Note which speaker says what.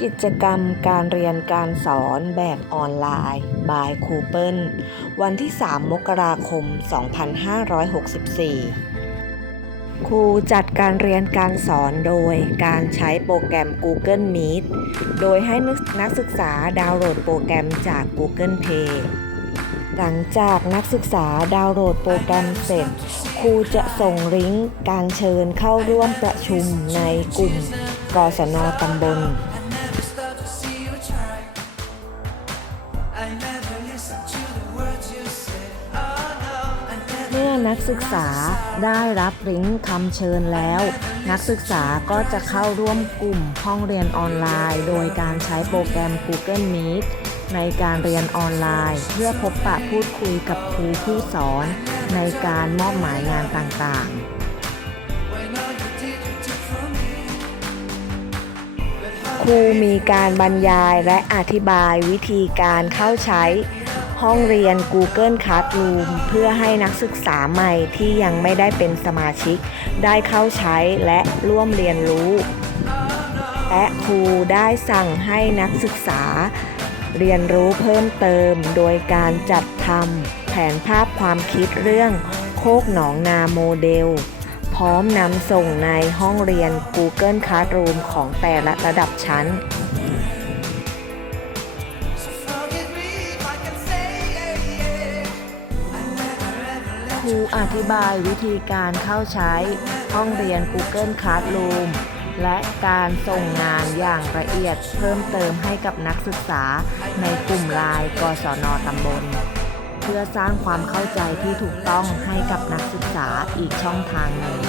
Speaker 1: กิจกรรมการเรียนการสอนแบบออนไลน์บายครูเปิลวันที่ 3 มกราคม 2564 ครูจัดการเรียนการสอนโดยการใช้โปรแกรม Google Meet โดยให้นักศึกษาดาวน์โหลดโปรแกรมจาก Google Play หลังจากนักศึกษาดาวน์โหลดโปรแกรมเสร็จ ครูจะส่งลิงก์การเชิญเข้าร่วมประชุมในกลุ่มกศนตำบล เมื่อนักศึกษาได้รับลิงก์คำเชิญแล้ว นักศึกษาก็จะเข้าร่วมกลุ่มห้องเรียนออนไลน์ โดยการใช้โปรแกรม Google Meet ในการเรียนออนไลน์ เพื่อพบปะพูดคุยกับครูผู้สอน ในการมอบหมายงานต่างๆ ครูมีการบรรยายและอธิบายวิธีการเข้าใช้ห้องเรียน Google Classroom เพื่อให้นักศึกษาใหม่ที่ยังไม่ได้เป็นสมาชิก ได้เข้าใช้และร่วมเรียนรู้ และครูได้สั่งให้นักศึกษา เรียนรู้เพิ่มเติม โดยการจัดทำแผนภาพความคิดเรื่องโคกหนองนาโมเดล ร้อมนำส่งในห้องเรียน Google Classroom ของแต่ละระดับชั้น ครูอธิบายวิธีการเข้าใช้ห้องเรียน Google Classroom และการส่งงานอย่างละเอียดเพิ่มเติมให้กับนักศึกษาในกลุ่มไลน์กศนตำบล เพื่อสร้างความเข้าใจที่ถูกต้องให้กับนักศึกษาอีกช่องทางหนึ่ง